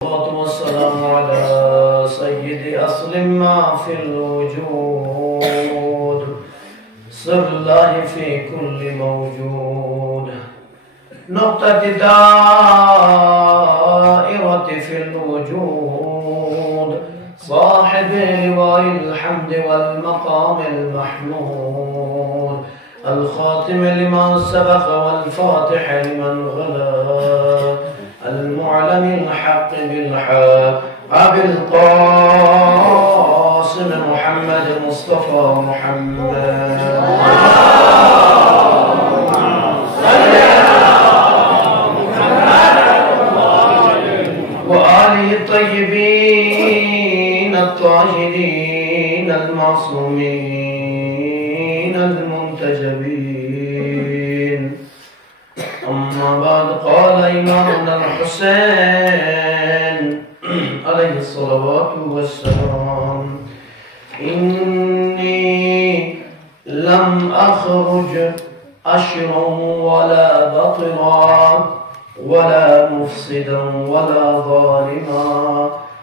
والسلام على سيد أصل ما في الوجود، سر الله في كل موجود، نقطة دائرة في الوجود، صاحب لواء الحمد والمقام المحمود، الخاتم لمن سبق والفاتح لمن غلب، المعلم الحق بالحق أبي القاسم محمد مصطفى محمد وآله الطيبين الطاهرين المعصومين المنتجبين. أما بعد، قال إمامنا الحسين عليه الصلوات والسلام: إني لم أخرج أشرا ولا بطرا ولا مفسدا ولا ظالما،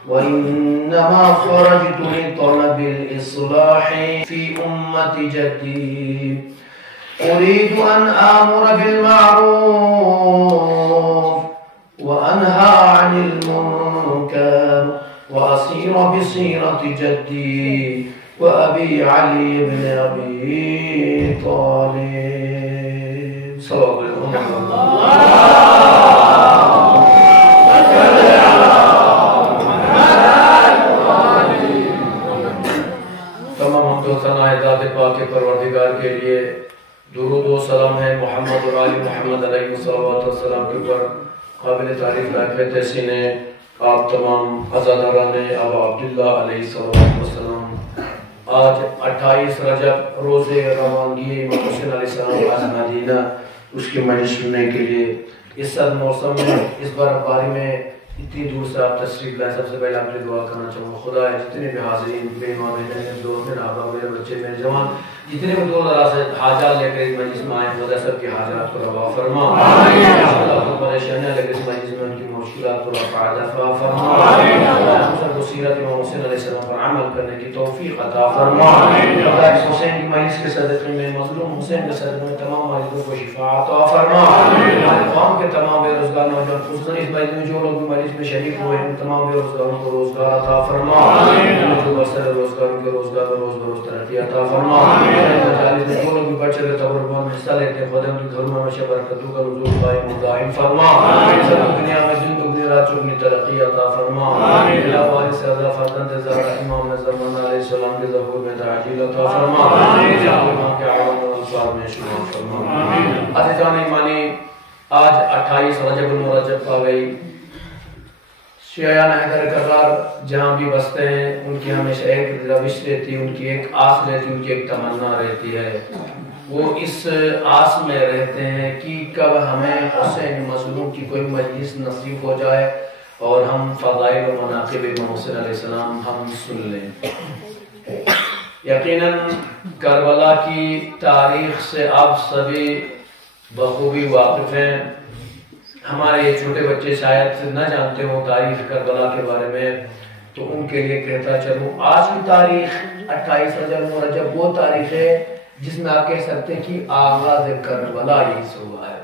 وإنما خرجت لطلب الإصلاح في أمة جدي، أريد أن آمر بالمعروف وأنهى عن المنكر وأسير بسيرة جدي وأبي علي بن أبي طالب صلى الله عليه وسلم. تمام ہم تو ثنا ہے ذات پاک پروردگار کے لیے، درود و سلام ہے محمد اور آل محمد علیہ السلام کے اوپر. قابل تعریف لائق تحسین ہے آپ تمام عزاداران ابا عبداللہ علیہ السلام. آج 28 رجب روز روانگی امام حسین علیہ السلام از مدینہ، اس کی مجلس سننے کے لیے اس سرد موسم میں، اس برفباری میں اتنی دور سے آپ تشریف لائے. سب سے پہلے آپ نے دعا کرنا چاہوں گا خدا ہے جتنے بھی حاضرین، بے ماں بہنیں، دوست ہیں، آبا میرے بچے میرے جوان، جتنے بھی دور دراز سے حاجات لے کر اس مجلس میں آئے، خدا سب کی حاجات کو روا فرما. اللہ کو پریشانیاں لے کر اس مجلس میں ان کی مشکلات کو رفع دفع فرما. ہم سب کو سیرت امام حسین علیہ السلام پر عمل کرنے کی توفیق عطا فرما. خدا اس حسین کی مجلس کے صدقے میں، مظلوم حسین کے صدقے میں تمام مریضوں کو شفا عطا فرما. ہمارے قوم کے تمام بے روزگار نوجوان، خصوصاً اس مجلس میں جو لوگ بھی مجلس میں شریک ہوئے ہیں، تمام بے روزگاروں کو روزگار عطا فرما. جو برسر روزگاروں کے روزگار میں روز بروز ترقی عطا فرما. مجالس میں جو لوگ بھی بچے ہوئے تقربان میں حصہ لیتے ہیں، خدا ان کے گھروں میں ہمیشہ برکتوں کا نزول قائم و دائم فرما. سب دنیا میں دن دگنی رات چگنی ترقی عطا فرما. اللہ والد سے حضرت فرزند زہرا امام زمان علیہ السلام کے ظہور میں تعجیل عطا فرما. امام کے عوام و انصار میں شمار فرما. عزیزان ایمانی، آج 28 رجب المرجب آ گئی. شیعان حیدر کرار جہاں بھی بستے ہیں، ان کی ہمیشہ ایک روش رہتی، ان کی ایک آس رہتی، ان کی ایک تمنا رہتی ہے. وہ اس آس میں رہتے ہیں کہ کب ہمیں حسین مظلوم کی کوئی مجلس نصیب ہو جائے اور ہم فضائل و مناقب امام حسین علیہ السلام ہم سن لیں. یقیناً کربلا کی تاریخ سے آپ سبھی بخوبی واقف ہیں. ہمارے یہ چھوٹے بچے شاید نہ جانتے ہوں تاریخ کربلا کے بارے میں، تو ان کے لیے کہتا چلوں آج کی تاریخ 28 رجب المرجب وہ تاریخ ہے جس میں آپ کہہ سکتے ہیں کہ آغاز کربلا یہی سے ہوا ہے.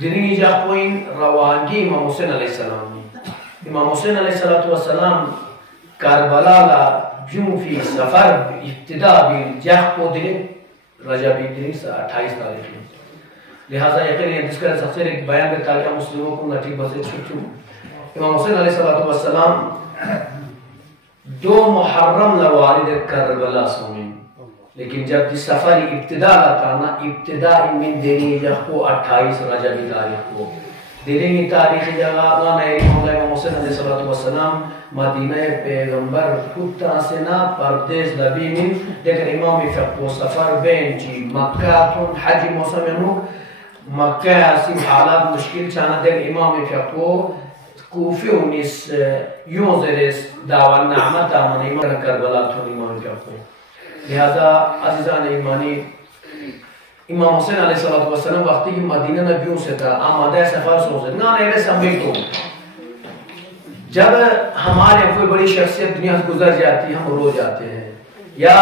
دینی جاپوین روانگی امام حسین علیہ السلام. امام حسین علیہ السلام کربلا لا جم فی سفر ابتدا بالجہ کو دن رجبی دن سے 28 تاریخ میں. لہذا یقین جس کا سفر ایک بیان کرتا ہے مسلموں کو نٹی بسے چھوٹوں. امام حسین علیہ السلام 2 محرم لوارد کربلا سومین، لیکن جب جس سفر ابتدا لاتا نا، ابتدا من دینی جہ کو 28 رجبی تاریخ کو دینی تاریخ جگہ اللہ نے امام حسین علیہ السلام مدینہ پیغمبر خودتا سنا پردیش لبی من لیکن امام فقو سفر بین جی مکہ تون حج موسم انو مکہ اسی حالات مشکل چانا دل امام فقو کوفی انیس یوں زیرس دعوان نعمت آمن امام کربلا تون امام فقو. لہذا عزیزان ایمانی امام حسین علیہ السلام وقتی کی مدینہ نبیوں سے تھا آمادہ سفر سوچے نا ایرے سمیتوں جب ہمارے کوئی بڑی شخصیت دنیا سے گزر جاتی ہے ہم رو جاتے ہیں یا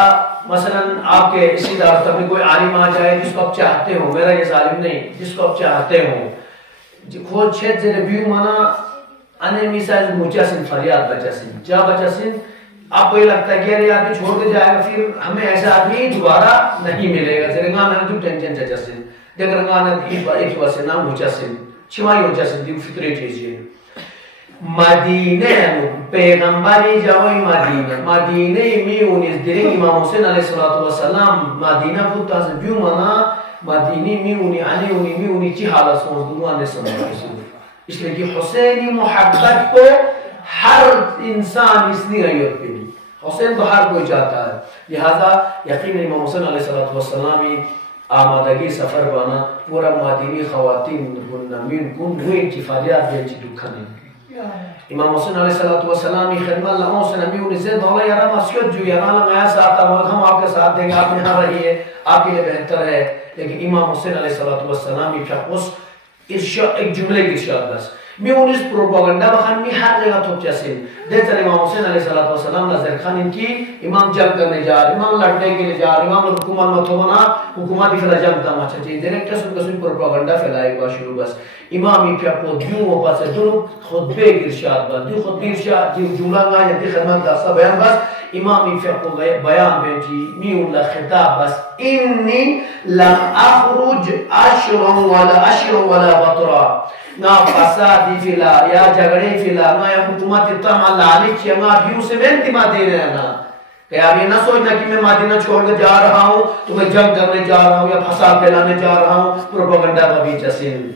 مثلا آپ کے اسی دعوت میں کوئی عالم آ جائے جس کو آپ چاہتے ہو میرا یہ ظالم نہیں جس کو آپ چاہتے ہو خود چھت سے نبیوں مانا انے میسا مچا سن فریاد بچا سن جا بچا سن آپ کو یہ لگتا ہے کہ یہ آدمی چھوڑ کے جائے گا پھر ہمیں ایسا آدمی دوبارہ نہیں ملے گا زرنگانا جو ٹینشن چچا سن دیکھ رنگانا ایک واسے نام مچا سن چھمائی ہو سن دیو فطری چیزیں مدینه پیغمبری جوای مدینه میونیز دیره امام حسین علیه السلام مدینه بود تازه بیو منا مدینه میونی علیونی میونی چی حالت سونزدونو آنه سنوانی اس لیے کہ حسینی محبت کو ہر انسان اس نے غیرت پہ حسین تو ہر کوئی چاہتا ہے لہذا یقین امام حسین علیہ السلام آمادگی سفر بانا پورا مدینی خواتین نمین کن وہ انتفالیات بھی انچی دکھانے امام حسین علیہ السلام خدمت اللہ حسین امیون زید مولا یارا مسجد جو یارا لگایا ساتھ ہم آپ کے ساتھ دیں گے آپ یہاں رہیے آپ کے لیے بہتر ہے لیکن امام حسین علیہ السلام ایک جملے کی ارشاد بس میون اس پروپاگنڈا بخان میں ہر جگہ تھوپ جاسین دیتا امام حسین علیہ السلام نظر خان ان کی امام جنگ کرنے جا رہا امام لڑنے کے لیے جا رہا امام حکومت مطلبنا حکومتی فیلا جنگ تا ماچا چاہیے ڈائریکٹر سن قسم پروپاگنڈا پھیلائے گا شروع بس امامی پہ اپنے دیوں و پاس دونوں خطبے کی ارشاد بس دیوں خطبے ارشاد دیوں جولا گا یا دی خدمت داستا بیان بس امامی پہ اپنے بیان بیجی میون لخطاب بس انی لم اخرج اشر ولا بطرا نا فسادی فیلا یا جگڑے فیلا نا یا حکومت اتنا لالچ یا نا بیوں سے میں انتما دے رہے ہیں نا کہ آپ یہ نہ سوچنا کہ میں مدینہ چھوڑ کے جا رہا ہوں تو میں جنگ کرنے جا رہا ہوں یا فساد پھیلانے جا رہا ہوں پروپاگنڈا بابی جسین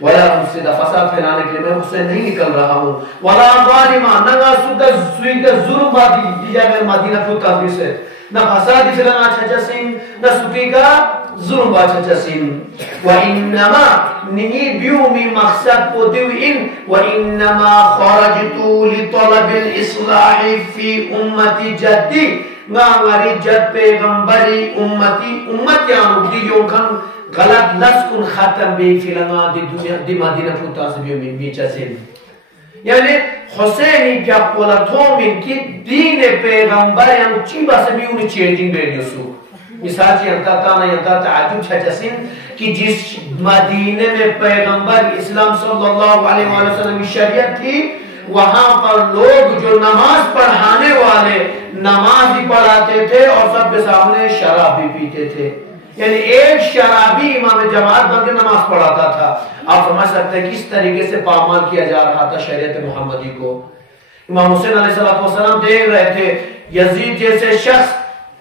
ولا مفسدہ فساد پھیلانے کے لیے میں اس سے نہیں نکل رہا ہوں ولا ظالمہ نگا سودہ سویدہ ظلم بادی یہ میں مدینہ کو تحبیل سے نہ فساد پھیلانا چھچا سین نہ سوٹی کا ظلم چھچا سین وَإِنَّمَا نِنِي بِيُومِ مقصد کو دیو ان وَإِنَّمَا خَرَجْتُ لِطَلَبِ الْإِصْلَاحِ فِي أُمَّتِ جَدِّ غاری جد پیغمبری امت یا مبدیوں کھن غلط لسکن ختم بے فلنگا دی دنیا دی مدینہ پوتا سبیوں میں بیچا سن یعنی حسینی کیا پولتوں من کی دین پیغمبر یا چیبا سبیوں نے چینجنگ بیڈیو سو مثال چی انتا تانا ینتا تعجب چھچا سن کہ جس مدینہ میں پیغمبر اسلام صلی اللہ علیہ وسلم کی شریعت تھی وہاں پر لوگ جو نماز پڑھانے والے نماز بھی پڑھاتے تھے اور سب کے سامنے شراب بھی پیتے تھے یعنی ایک شرابی امام جماعت بن کے نماز پڑھاتا تھا آپ سمجھ سکتے ہیں کس طریقے سے پامال کیا جا رہا تھا شریعت محمدی کو امام حسین علیہ السلام دیکھ رہے تھے یزید جیسے شخص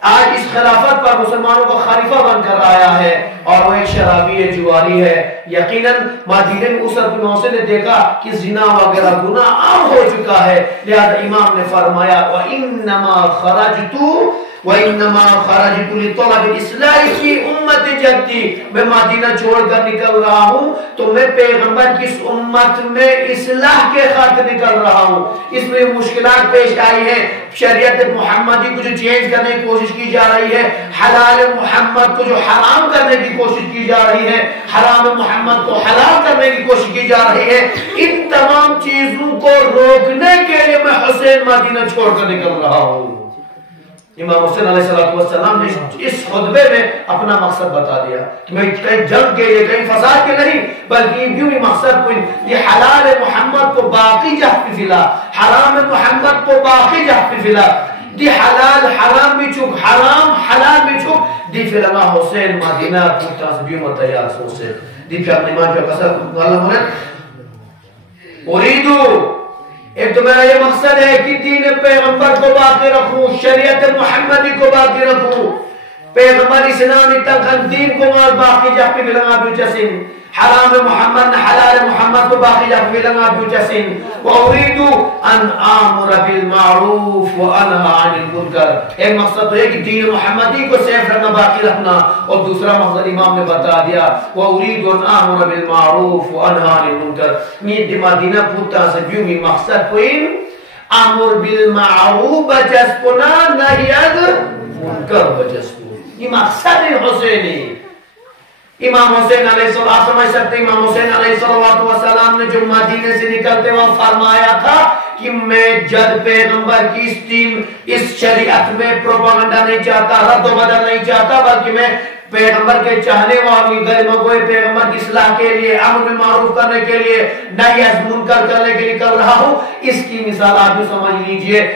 آج اس خلافت پر مسلمانوں کا خلیفہ بن کر آیا ہے اور وہ ایک شرابی ہے جواری ہے یقیناً مدینے میں اس وقت امام حسین نے دیکھا کہ زنا وغیرہ گناہ عام ہو چکا ہے لہذا امام نے فرمایا وَإِنَّمَا خَرَجْتُ لِطَلَبِ الْإِصْلَاحِ فِي أُمَّتِ جَدِّ میں مدینہ چھوڑ کر نکل رہا ہوں تو میں پیغمبر کی اس امت میں اصلاح کے خاطر نکل رہا ہوں اس میں مشکلات پیش آئی ہیں شریعت محمدی کو جو چینج کرنے کی کوشش کی جا رہی ہے حلال محمد کو جو حرام کرنے کی کوشش کی جا رہی ہے حرام محمد کو حلال کرنے کی کوشش کی جا رہی ہے ان تمام چیزوں کو روکنے کے لیے میں حسین مدینہ چھوڑ کر نکل رہا ہوں امام حسین علیہ السلام نے اس خطبے میں اپنا مقصد بتا دیا کہ میں کہیں جنگ کے لیے کہیں فساد کے نہیں بلکہ یوں ہی مقصد کو یہ حلال محمد کو باقی جہت فلا حرام محمد کو باقی جہت فلا دی حلال حرام بھی چک حرام حلال بھی چک دی فلما حسین مدینہ پوتا سے بیوں تیار سو سے دی پھر اپنے ایمان جو قصد اللہ مرد اریدو ایک تو میرا یہ مقصد ہے کہ دین پیغمبر کو باقی رکھوں شریعت محمدی کو باقی رکھوں پیغمبر اسلامی تک دین کو باقی جا پہ ملنگا بیوچا سن حرام محمد حلال محمد کو باقی جا پہ ملنگا بیوچا سن وَأُرِيدُ أَنْ آمُرَ بِالْمَعْرُوفِ وَأَنْهَا عَنِ الْمُنْكَرِ ایک مقصد تو ہے کہ دین محمدی کو سیف رکھنا باقی رکھنا اور دوسرا مقصد امام نے بتا دیا وَأُرِيدُ أَنْ آمُرَ بِالْمَعْرُوفِ وَأَنْهَا عَنِ الْمُنْكَرِ نیت مدینہ پوتا سے بیومی مقصد کو ان امر بالمعروف بجسپنا نہی از منکر بجسپنا یہ مقصد حسینی امام حسین علیہ السلام، آپ سمجھ سکتے ہیں امام حسین علیہ السلام نے جو مدینے سے نکلتے وقت فرمایا تھا کہ میں جد پیغمبر کی اس شریعت میں پروپاگنڈا نہیں چاہتا، رد و بدل نہیں چاہتا، بلکہ میں پیغمبر کے چاہنے والی گوئے پیغمبر کی اصلاح کے لیے، امر بالمعروف کرنے کے لیے، نہی از منکر کرنے کے لیے کر رہا ہوں. اس کی مثال آپ بھی سمجھ لیجئے.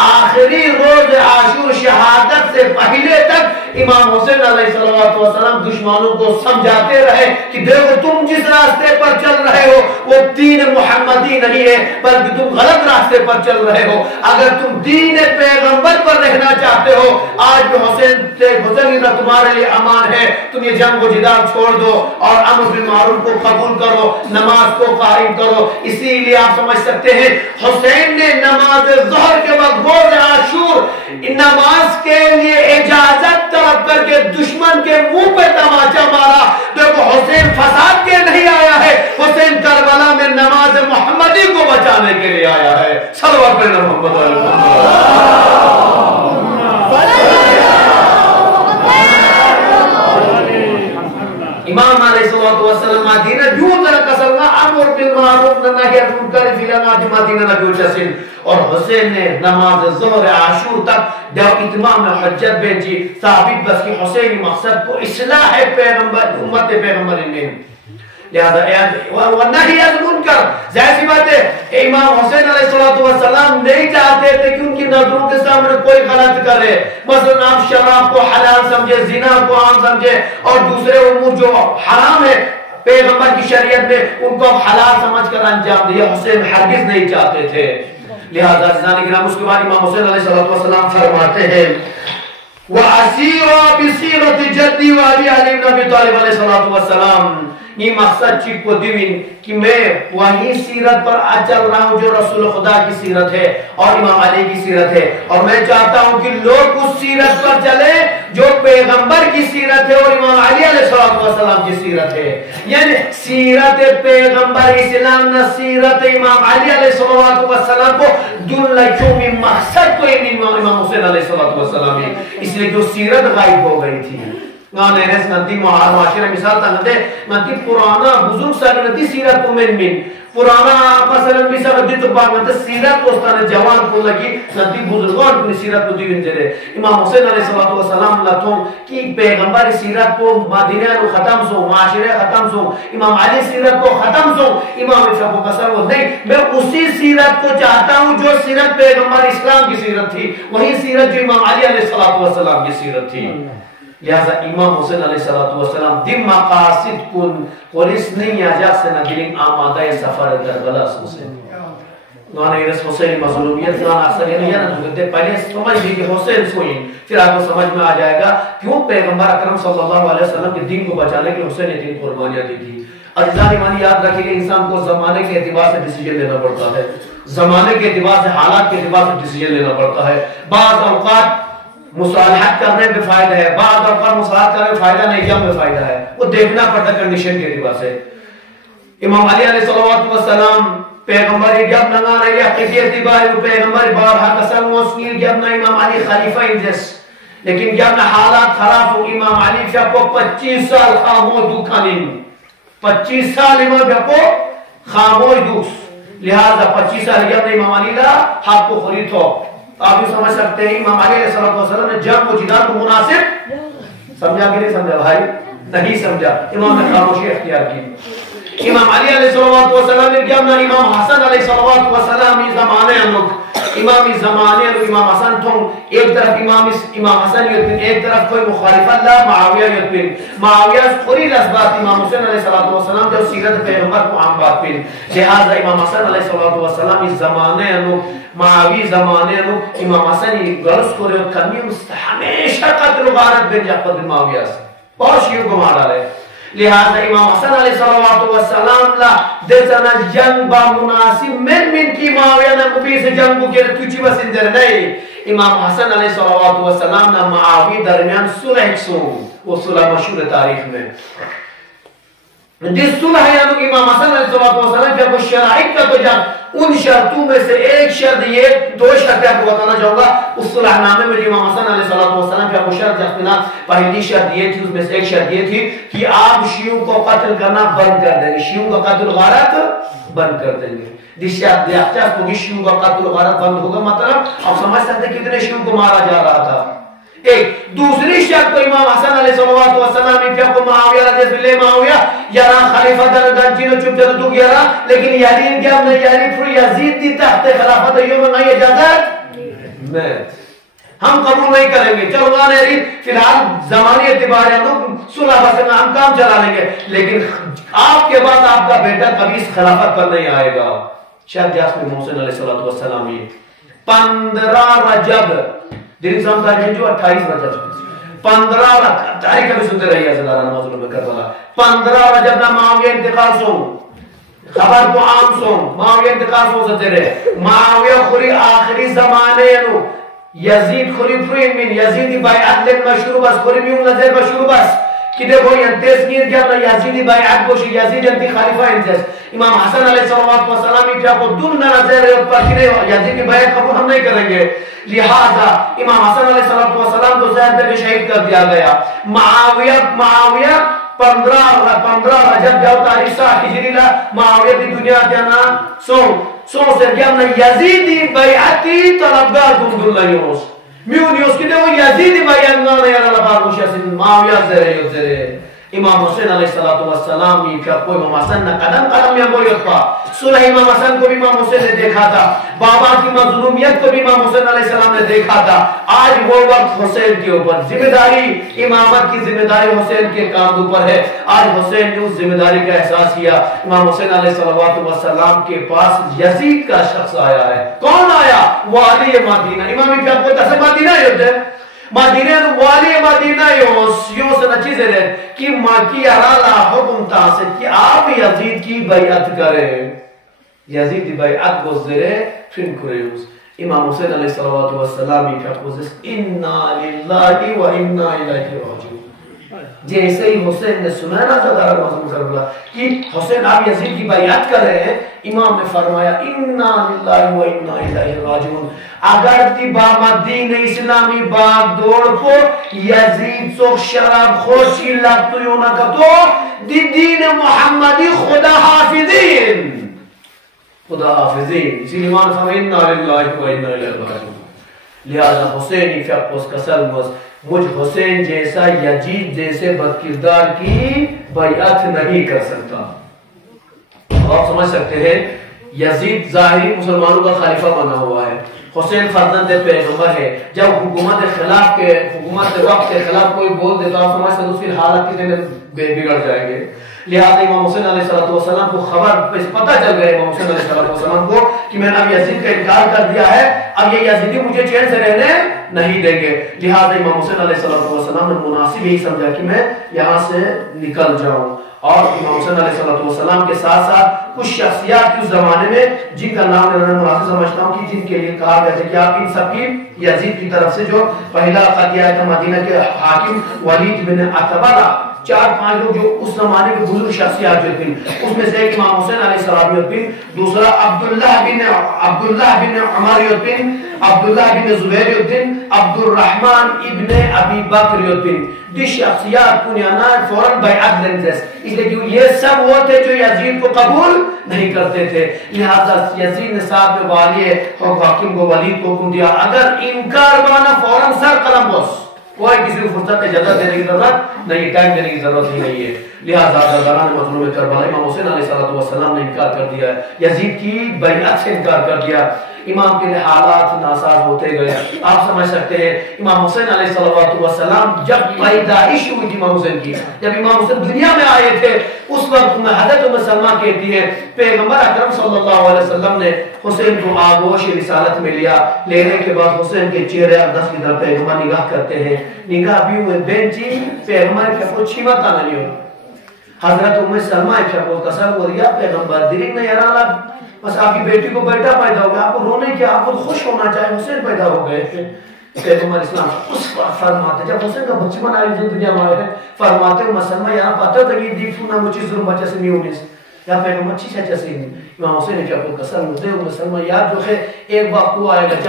آخری روز عاشور شہادت سے پہلے تک امام حسین علیہ السلام دشمنوں کو سمجھاتے رہے کہ دیکھو تم جس راستے پر چل رہے ہو وہ دین محمدی نہیں ہے، بلکہ تم غلط راستے پر چل رہے ہو. اگر تم دین پیغمبر پر رہنا چاہتے ہو، آج بھی حسین تمہارے لیے امان ہے، تم یہ جنگ و جدال چھوڑ دو اور امر بالمعروف کو قبول کرو، نماز کو قائم کرو. اسی لیے آپ سمجھ سکتے ہیں حسین نے نماز ظہر کے وقت روز عاشور نماز کے لیے اجازت طلب کر کے دشمن کے منہ پہ تماچا مارا. دیکھو حسین فساد کے نہیں آیا ہے، حسین کربلا میں نماز محمدی کو بچانے کے لیے آیا ہے. صلوات پڑھنا محمد علیہ امام علیہ السلام مدینہ جو در کسلنا امر بالمعروف نہی عن منکر فی الامات مدینہ نگوچسن. اور حسین نے نماز ظہر عاشور تک جو اتمام حجت بھیجی ثابت بس کہ حسینی مقصد کو اصلاح پیغمبر امت پیغمبر میں لہذا نہی عن منکر. ظاہر سی بات ہے امام حسین علیہ السلام نہیں چاہتے تھے کہ ان کی نظروں کے سامنے کوئی غلط کرے. مثلا آپ شراب کو حلال سمجھے، زنا کو عام سمجھے اور دوسرے امور جو حرام ہے پیغمبر کی شریعت میں ان کو حلال سمجھ کر انجام دیا. حسین ہرگز نہیں چاہتے تھے. لہذا عزیزان کرام اس کے بعد امام حسین علیہ السلام فرماتے ہیں وَأَسِيرَ بِسِيرَةِ جَدِّي وَأَبِي عَلِي بْنِ أَبِي طالب علیہ السلام. یہ مقصد چیک کو دیوین کہ میں وہی سیرت پر چل رہا ہوں جو رسول خدا کی سیرت ہے اور امام علی کی سیرت ہے، اور میں چاہتا ہوں کہ لوگ اس سیرت پر چلے جو پیغمبر کی سیرت ہے اور امام علی علیہ السلام کی سیرت ہے. یعنی سیرت پیغمبر اسلام نہ سیرت امام علی علیہ السلام کو دل لکھوں میں مقصد کو امام حسین علیہ السلام ہے. اس لیے جو سیرت غائب ہو گئی تھی گانے رس نتی معاشرہ مثال تا نتے نتی پرانا بزرگ سا نتی سیرت من پرانا مثلا بھی سا نتی تو باق نتی سیرت استان جوان کو لگی نتی بزرگان کو سیرت کو دیوین جلے. امام حسین علیہ السلام لطوں کہ پیغمبر سیرت کو مدینہ کو ختم سو، معاشرہ ختم سو، امام علی سیرت کو ختم سو، امام شاہ قصر وہ نہیں. میں اسی سیرت کو چاہتا ہوں جو سیرت پیغمبر اسلام کی سیرت تھی، وہی سیرت جو امام علی علیہ السلام کی سیرت تھی. لہذا امام حسین علیہ السلام دم مقاصد کن قرص نہیں آجاق سے نگلنگ آمادہ سفر کربلا حسین نوانے رس حسین مظلومیت نوانا اکثر یعنی نگتے پہلے سمجھ لی کہ حسین سوئیں، پھر آپ کو سمجھ میں آ جائے گا کیوں پیغمبر اکرم صلی اللہ علیہ وسلم کے دین کو بچانے کے حسین نے دین قربانیاں دی تھی. عزیزان ایمانی یاد رکھیں کہ انسان کو زمانے کے اعتبار سے ڈیسیجن لینا پڑتا ہے، زمانے کے اعتبار سے حالات کے اعتبار سے ڈیسیجن لینا پڑتا ہے. بعض اوقات مصالحت کرنے میں فائدہ ہے، بعض اوقات مصالحت کرنے میں فائدہ نہیں، جنگ میں فائدہ ہے، وہ دیکھنا پڑتا کنڈیشن کے اعتبار سے. امام علی علیہ السلام پیغمبر گپ نگا رہی ہے قیدی اعتبار پیغمبر بارہا قسم موسنیر گپ نہ امام علی خلیفہ انجس، لیکن گپ نہ حالات خراب ہو امام علی فیا کو 25 سال خاموش دکھا نہیں، 25 سال امام کو خاموش دکھ. لہذا 25 سال گپ نہ امام علی لا حق کو خرید ہو. آپ بھی سمجھ سکتے ہیں امام علی علیہ السلام نے جنگ و جدال کو مناسب سمجھا کہ نہیں سمجھا بھائی؟ نہیں سمجھا. امام نے خاموشی اختیار کی. امام علی علیہ السلام نے کیا اپنا امام حسن علیہ السلام زمانے ہم لوگ امامی زمانے امام حسن تھوں ایک طرف امام حسن یتبین ایک طرف کوئی مخالف اللہ معاویہ یتبین معاویہ خوری لذبات امام حسین علیہ السلام جو سیرت پیغمبر کو عام بات پین. لہذا امام حسن علیہ السلام اس زمانے ہم معاوی زمانے ہم امام حسن غرص کو رہے کرنی ہمیشہ قتل و غارت بن جعفر معاویہ سے بہت شیعوں کو مارا رہے. لہذا امام حسن علیہ السلام لا دیسانا جنگ با مناسب من کی معاویہ نا مبیس جنگ کو کہتے تجھے بس اندر نہیں. امام حسن علیہ السلام نا معاوی درمیان صلح سو وہ صلح مشہور تاریخ میں جس صلح یعنی امام حسن علیہ السلام جب جب اس شرائط کا تو جب ان شرطوں میں سے ایک شرط یہ 2 شرطیں آپ کو بتانا چاہوں گا اس صلح نامے میں جو امام حسن علیہ السلام کی آپ کو شرط جسمنا پہلی شرط یہ تھی اس میں سے ایک شرط یہ تھی کہ آپ شیعوں کو قتل کرنا بند کر دیں گے شیعوں کا قتل غارت بند کر دیں گے جس شرط دیافتہ ہوگی شیعوں کا قتل غارت بند ہوگا مطلب آپ سمجھ سکتے ہیں کتنے شیعوں کو مارا جا رہا تھا ایک دوسری شرط تو امام حسن علیہ السلام نے کیا کو معاویہ رضی اللہ معاویہ یارا خلیفہ در جنو چپ تے تو یارا لیکن یاری کیا نے یاری پھر یزید دی تحت خلافت یوم نہیں اجازت میں ہم قبول نہیں کریں گے چلو نا نہیں فی الحال زمانے اعتبار سے ہم صلح بس میں ہم کام چلا لیں گے لیکن آپ کے بعد آپ کا بیٹا کبھی اس خلافت پر نہیں آئے گا شاید جاسم محسن علیہ السلام یہ 15 رجب دن سام تاریخ جو 28 رجب 15 تاریخ کبھی سنتے رہی ہے صدارہ نماز میں کربلا 15 رجب نہ معاویہ انتقال سو خبر کو عام سو معاویہ انتقال سو ستے رہے معاویہ خوری آخری زمانے نو یزید خوری فرین من یزیدی بایعت لن مشروع بس خوری میون نظر مشروع بس کہ دیکھو ینتیس نیت کیا اپنا یزیدی بایعت بوشی یزید ینتی خلیفہ انتیس امام حسن علیہ السلام کیا کو دن نظر پر کہ یزیدی بایعت قبول ہم نہیں کریں گے لہذا امام حسن علیہ السلام کو زہر پہ شہید کر دیا گیا معاویہ 15 رجب جاؤ تاریخ سا ہجری لا معاویہ دی دنیا جانا سو سے کیا اپنا یزیدی بایعتی طلبگار دن اللہ یونس میون یوس کی دیو یزیدی بایعت نانا یا اللہ بارگوشی اسن معاویہ زرے امام حسین علیہ السلام یہ کیا کوئی امام حسن نہ قدم یا بولیت پا صلح امام حسن کو بھی امام حسین نے دیکھا تھا بابا کی مظلومیت کو بھی امام حسین علیہ السلام نے دیکھا تھا آج وہ وقت حسین کے اوپر ذمہ داری امامت کی ذمہ داری حسین کے کام اوپر ہے آج حسین نے اس ذمہ داری کا احساس کیا امام حسین علیہ السلام کے پاس یزید کا شخص آیا ہے کون آیا والی مدینہ امام کیا کوئی تسے مدینہ ہوتے ہیں مدینہ والی مدینہ یوس نچیز ہے کہ ماکی ارالا حکم تاسد کہ آپ یزید کی بیعت کریں یزید کی بیعت گزرے پھر کریوس امام حسین علیہ السلام کی حقوزس انا للہ و انا الیہ راجعون جیسے ہی حسین نے سنا نا صدر معظم کربلا کہ حسین آپ یزید کی بیعت کر رہے ہیں امام نے فرمایا انا للہ و انا الیہ راجعون اگر تی با مدین اسلامی باغ دوڑ کو یزید سو شراب خوشی لگتویونا کتو دی دین محمدی خدا حافظین اسی لیے ایمان فرمایا انا للہ و انا الیہ راجعون لہذا حسینی فیقوس کسل مجھ حسین جیسا یزید جیسے بدکردار کی بیعت نہیں کر سکتا آپ سمجھ سکتے ہیں یزید ظاہری مسلمانوں کا خلیفہ بنا ہوا ہے حسین فرزند پیغمبر ہے جب حکومت وقت کے خلاف کوئی بول دیتا آپ سمجھ سکتے اس کی حالت کتنے بگڑ جائیں گے لہذا امام حسین علیہ السلام کو خبر پتہ چل گیا امام حسین علیہ السلام کو کہ میں نے اب یزید کا انکار کر دیا ہے اب یہ یزیدی مجھے چین سے رہنے نہیں دیں گے لہذا امام حسین علیہ السلام نے مناسب یہی سمجھا کہ میں یہاں سے نکل جاؤں اور امام حسین علیہ السلام کے ساتھ ساتھ کچھ شخصیات کی اس زمانے میں جن کا نام میں مناسب سمجھتا ہوں کہ جن کے لیے کہا گیا تھا کہ آپ ان سب کی یزید کی طرف سے جو پہلا خط آیا تھا مدینہ کے حاکم ولید بن عتبہ 4-5 لوگ جو اس زمانے کے بزرگ شخصیات جو تھے اس میں سے ایک امام حسین علیہ السلام دوسرا عبداللہ بن عمر یوتن عبداللہ بن زبیر یوتن عبد الرحمن ابن ابی بکر یوتن دی شخصیات کو نیانا فوراً بیعت لنزیس اس لئے کہ یہ سب وہ تھے جو یزید کو قبول نہیں کرتے تھے لہذا یزید نے صاحب والی حاکم کو ولید کو حکم دیا اگر انکار بانا فوراً سر قلم بس کوئی کسی کو فرصت اجازت دینے کی ضرورت نہیں ٹائم دینے کی ضرورت ہی نہیں ہے لہذا درباران مظلوم کربلا امام حسین علیہ السلام نے انکار کر دیا ہے یزید کی بیعت سے انکار کر دیا امام کے حالات ناساز ہوتے گئے آپ سمجھ سکتے ہیں امام حسین علیہ السلام جب پیدائش ہوئی تھی امام حسین کی جب امام حسین دنیا میں آئے تھے اس وقت میں حضرت ام سلمہ کہتی ہے پیغمبر اکرم صلی اللہ علیہ وسلم نے حسین کو آغوش رسالت میں لیا لینے کے بعد حسین کے چہرے اقدس کی طرف پیغمبر نگاہ کرتے ہیں نگاہ بھی ہوئے بینچی پیغمبر کے کو چھیمت آنا نہیں ہو حضرت ام سلمہ کو تصور یا پیغمبر دلنگ نہیں یرالا بس آپ کی بیٹی کو بیٹا پیدا ہو گیا آپ کو رونے کی آپ کو خوش ہونا چاہے حسین پیدا ہو گئے پیغمبر اسلام اس وقت فرماتے جب حسین کا بچپن آئی جو دنیا میں آئے فرماتے ام سلمہ یہاں پاتا تھا کہ دیفونا مجھے ظلم بچہ سے نہیں ہونے سے یا پیغمبر چیز ہے جیسے امام حسین نے کیا کو قسم مجھے مسلمان یاد جو ہے ایک وقت وہ آئے گا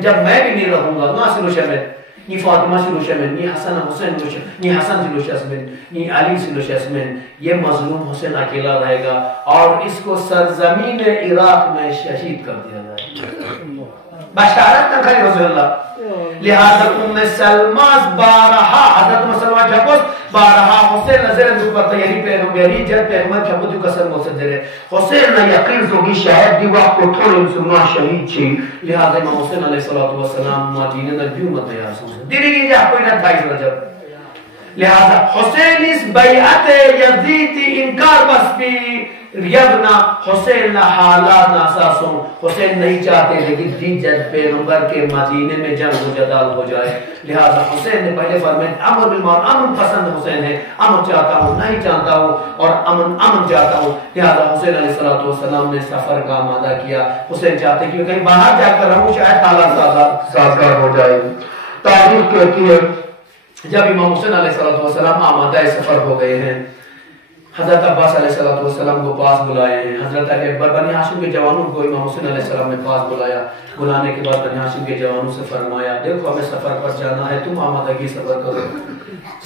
جب میں بھی نہیں رہوں گا ناصر و شمل نی فاطمہ سے شمل نی حسن حسین نی حسن سے شمل نی علی سے شمل یہ مظلوم حسین اکیلا رہے گا اور اس کو سرزمین عراق میں شہید کر دیا جائے گا بشارت نہ کھائی رضی اللہ لہذا ام سلمہ بارہا حضرت سلمہ جھپس بارہا حسین نظر دوپر تیاری پیغمبری جب پیغمبر جھپو جو قسم موسد دے رہے حسین نہ یقین سوگی شاید دی وقت کو تھوڑے مسلمان شہید چھے لہذا امام حسین علیہ السلام مدینہ نہ دیو مت تیار سوگی دیری گی جا کوئی نہ تھائی رجب لہذا حسین اس بیعت یزیدی انکار بس بھی یبنا حسین حالات ناساسوں حسین نہیں چاہتے لیکن دی جد پیغمبر کے مدینے میں جنگ و جدال ہو جائے لہذا حسین نے پہلے فرمائے امر بالمعروف امن پسند حسین ہے امن چاہتا ہوں نہیں چاہتا ہوں اور امن چاہتا ہوں لہذا حسین علیہ السلام نے سفر کا آمادہ کیا حسین چاہتے کہ کہیں باہر جا کر رہوں شاید حالات سازگار ہو جائے تاریخ کہتی ہے جب امام حسین علیہ السلام آمادہ سفر ہو گئے ہیں حضرت عباس علیہ السلام کو پاس بلائے ہیں حضرت علی اکبر بنی ہاشم کے جوانوں کو امام حسین علیہ السلام نے پاس بلایا بلانے کے بعد بنی ہاشم کے جوانوں سے فرمایا دیکھو ہمیں سفر پر جانا ہے تم آمادگی سفر کرو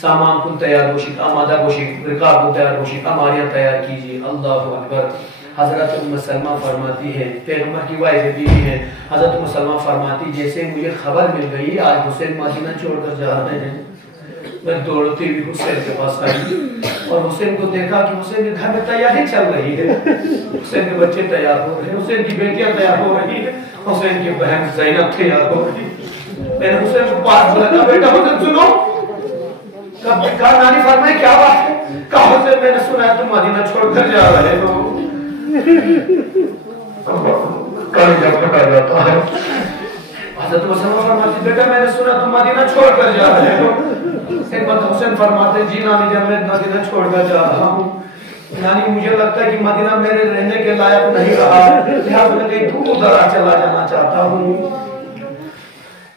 سامان کن تیار گوشید آمادہ گوشید رکاب کن تیار گوشید اماریاں تیار کیجئے اللہ اکبر حضرت ام سلمہ فرماتی ہے پیغمبر کی وائز بیوی ہے حضرت ام سلمہ فرماتی جیسے مجھے خبر مل گئی آج حسین مدینہ چھوڑ کر جا رہے ہیں میں دوڑتی بھی حسین کے پاس آئی اور حسین کو دیکھا کہ حسین کے گھر میں تیاری چل رہی ہے حسین کے بچے تیار ہو رہے ہیں حسین کی بیٹیاں تیار ہو رہی ہیں حسین کی بہن زینب تیار ہو رہی ہے میں نے حسین کو پاس بلایا بیٹا حسین سنو کہا نانی فرمائے کیا بات ہے کہا حسین میں نے سنا ہے تم مدینہ چھوڑ کر جا رہے ہو کل جب پکا جاتا ہے حضرت مسلمہ فرماتی بیٹا میں نے سنا تم مدینہ چھوڑ کر جا رہے ہو ایک بات حسین فرماتے جی نانی جب میں مدینہ چھوڑ کر جا رہا ہوں نانی مجھے لگتا ہے کہ مدینہ میرے رہنے کے لائق نہیں رہا لہذا میں کہیں دور دراز چلا جانا چاہتا ہوں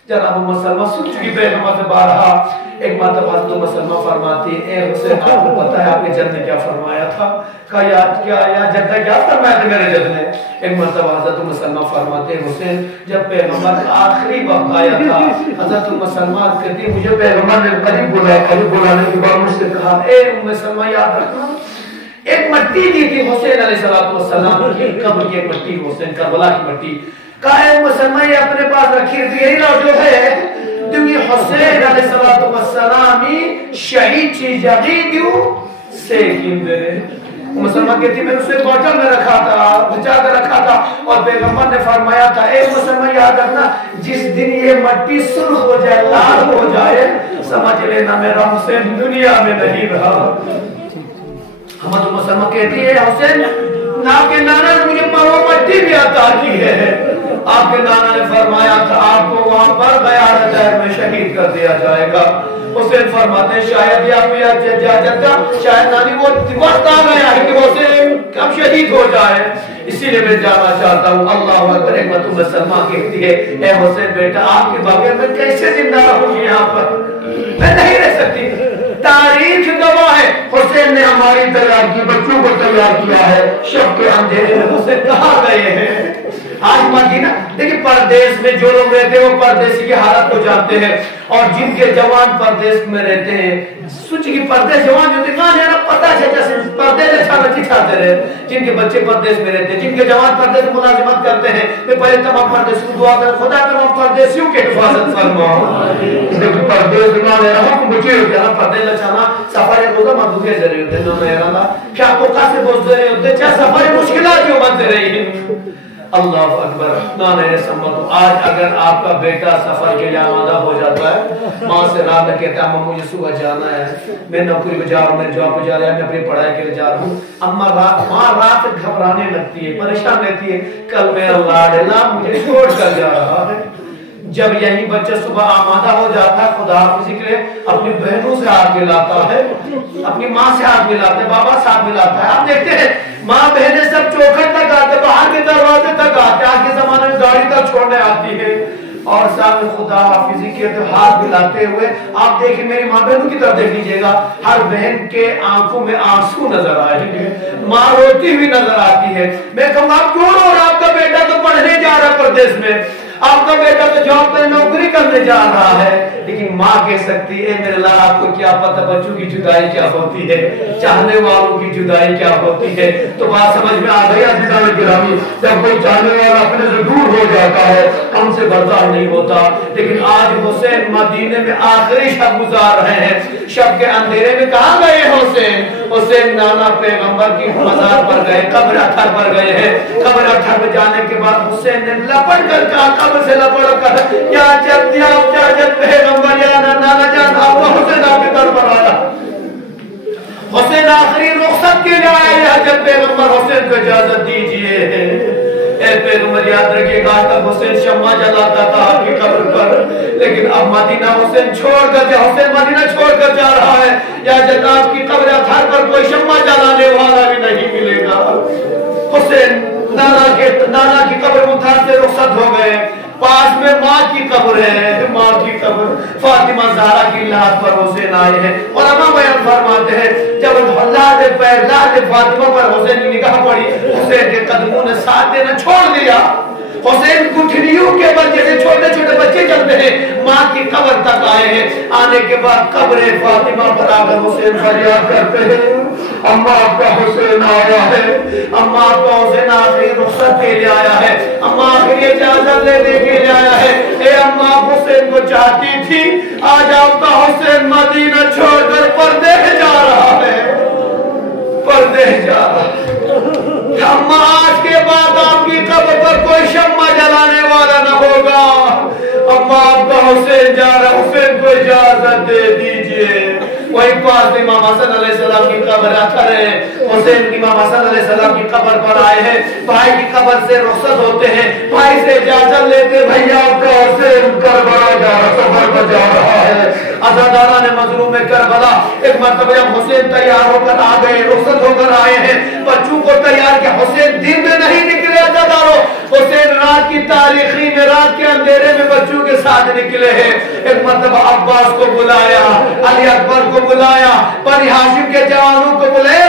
جناب مسلمہ سن چکی پیغمبر سے بارہا ایک مرتبہ حضرت مسلمہ فرماتی اے حسین آپ کو پتا ہے آپ نے جد نے کیا فرمایا تھا کہا یاد کیا یا جد نے کیا فرمایا تھا میرے جد نے ایک مرتبہ حضرت مسلمہ فرماتے حسین جب پیغمبر کا آخری وقت آیا تھا حضرت مسلمہ کہتی مجھے پیغمبر نے قریب بلانے کے بعد مجھ سے کہا اے مسلمہ یاد رکھنا ایک مٹی دی تھی حسین علیہ السلام کی قبر کی ایک مٹی حسین کربلا کی مٹی کہا اے مسلمہ یہ اپنے پاس رکھی تھی یہی لو جو ہے کیونکہ حسین علیہ السلام شہید چیز یقیدیوں سے کیم دے رہے مسلمان کہتی میں اسے باٹل میں رکھا تھا بچا کر رکھا تھا اور پیغمبر نے فرمایا تھا اے مسلمان یاد رکھنا جس دن یہ مٹی سرخ ہو جائے لال ہو جائے سمجھ لینا میرا حسین دنیا میں نہیں رہا ہمیں مسلمان کہتی ہے حسین آپ کے نانا نے مجھے وہ مٹی بھی عطا کی ہے آپ کے نانا نے فرمایا تھا آپ کو وہاں پر غیار جائے میں شہید کر دیا جائے گا حسین فرماتے ہیں شاید یہ آپ یا اجازت کا شاید نانی وہ وقت آ گیا ہے کہ حسین کب شہید ہو جائے اسی لیے میں جانا چاہتا ہوں اللہ اکبر ایک بات مسلمہ کہتی ہے اے حسین بیٹا آپ کے بغیر میں کیسے زندہ رہوں گی یہاں پر میں نہیں رہ سکتی تاریخ گواہ ہے حسین نے ہماری تیار کی بچوں کو تیار کیا ہے شب کے اندھیرے میں حسین کہاں گئے ہیں آج مدینہ دیکھیں پردیس میں جو لوگ رہتے ہیں وہ پردیسی کی حالت کو جانتے ہیں اور جن کے جوان پردیس میں رہتے ہیں سوچ کی پردیس جوان جو دکھا ہے نا پتہ ہے جیسے پردیس اچھا بچی چاہتے رہے جن کے بچے پردیس میں رہتے ہیں جن کے جوان پردیس میں ملازمت کرتے ہیں میں پہلے تمام پردیس کو دعا کر خدا تمام پردیسیوں کے حفاظت فرما دیکھیں پردیس دماغ ہے رہا کو بچے ہوتے ہیں نا پردیس اچھانا سفاری ہوگا مدوکے ذریعے ہوتے ہیں نو میرانا کیا کوکا سے بوز ذریعے ہوتے ہیں چاہے سفاری مشکلات کیوں بنتے رہی ہیں اللہ اکبر نانے سمتو آج اگر آپ کا بیٹا سفر کے لیے آمادہ ہو جاتا ہے ماں سے رات کہتا ہے مجھے صبح جانا ہے میں نوکری پہ جا رہا ہوں میں جاب پہ جا رہا ہے میں اپنی پڑھائی کے لیے جا رہا ہوں اما ماں رات گھبرانے لگتی ہے پریشان رہتی ہے کل میرا لاڈلا مجھے چھوڑ کر جا رہا ہے جب یہی بچہ صبح آمادہ ہو جاتا ہے خدا حافظی کے لیے اپنی بہنوں سے ہاتھ ملاتا ہے اپنی ماں سے ہاتھ ملاتا ہے بابا سے ہاتھ ملاتا ہے آپ دیکھتے ہیں ماں بہنیں سب چوکھٹ تک آتے باہر کے دروازے تک آتے آج کے زمانے میں گاڑی تک چھوڑنے آتی ہے اور سامنے خدا حافظی کے ہاتھ ملاتے ہوئے آپ دیکھیں میری ماں بہنوں کی طرف دیکھ لیجئے گا، ہر بہن کے آنکھوں میں آنسو نظر آئیں گے، ماں روتی ہوئی نظر آتی ہے۔ میں کہوں آپ کیوں رو رہا؟ آپ کا بیٹا تو پڑھنے جا رہا پردیس میں، آپ کا بیٹا تو جاب پر نوکری کرنے جا رہا ہے، لیکن ماں کہہ سکتی ہے میرے اللہ آپ کو کیا پتہ بچوں کی جدائی کیا ہوتی ہے، چاہنے والوں کی جدائی کیا ہوتی ہے۔ تو بات سمجھ میں آ گئی عزیزان گرامی، جب کوئی چاہنے والا اپنے سے دور ہو جاتا ہے ہم سے برداشت نہیں ہوتا۔ لیکن آج حسین مدینے میں آخری شب گزار رہے ہیں، شب کے اندھیرے میں کہاں گئے حسین؟ حسین نانا پیغمبر کی مزار پر گئے، قبر اطہر پر گئے ہیں۔ قبر اطہر پر جانے کے بعد حسین نے لپٹ کر کہا، قبر سے لپٹ کر یا جد یا جد پیغمبر یا نانا جان آپ کو حسین آپ کے در پر آیا۔ حسین آخری رخصت کے لیے آیا ہے، جب پیغمبر حسین کو اجازت دیجئے۔ اے پیغمبر یاد رکھیے گا تک حسین شمع جلاتا تھا آپ کی قبر پر، لیکن اب مدینہ حسین چھوڑ کر حسین مدینہ چھوڑ کر جا رہا ہے، یا جب آپ کی قبر اطہر پر کوئی شمع جلانے والا بھی نہیں ملے گا۔ حسین نانا کی قبر مطہر سے رخصت ہو گئے، پاس میں ماں کی قبر ہے، ماں کی قبر فاطمہ زہرا کی لحاظ پر حسین آئے ہیں۔ اور امام بیان فرماتے ہیں جب لاد فاطمہ پر حسین کی نگاہ پڑی، حسین کے قدموں نے ساتھ دینا چھوڑ دیا۔ حسین گٹھلیوں کے بعد جیسے چھوٹے چھوٹے بچے چلتے ہیں ماں کی قبر تک آئے ہیں، آنے کے بعد قبر فاطمہ پر آ کر حسین فریاد کرتے ہیں اماں آپ کا حسین آیا ہے، اماں آپ کا حسین آخری رخصت کے لیے آیا ہے، اماں آخری اجازت لینے کے لیے آیا ہے۔ اے اماں حسین کو چاہتی تھی، آج آپ کا حسین مدینہ چھوڑ کر پردیس جا رہا ہے، پردیس جا رہا ہے۔ اماں آج کے بعد آپ کی قبر پر کوئی شمع جلانے والا نہ ہوگا، اماں آپ کا حسین جا رہا، حسین کو اجازت دے دیجئے۔ وہی پاس امام حسن علیہ السلام کی قبر اطہر ہے، حسین امام حسن علیہ السلام کی قبر پر آئے ہیں، بھائی کی قبر سے رخصت ہوتے ہیں، بھائی سے اجازت لیتے بھیا آپ کا حسین کربلا جا رہا، سفر پر جا رہا ہے۔ عزادارہ نے مظلوم کربلا ایک مرتبہ جب حسین تیار ہو کر آ گئے، رخصت ہو کر آئے ہیں، بچوں کو تیار کیا، حسین دن میں نہیں نکلے عزاداروں، حسین رات کی تاریخی میں رات کے اندھیرے میں بچوں کے ساتھ نکلے ہیں۔ ایک مرتبہ عباس کو بلایا، علی اکبر کو بلایا، بنی ہاشم کے جوانوں کو بلایا،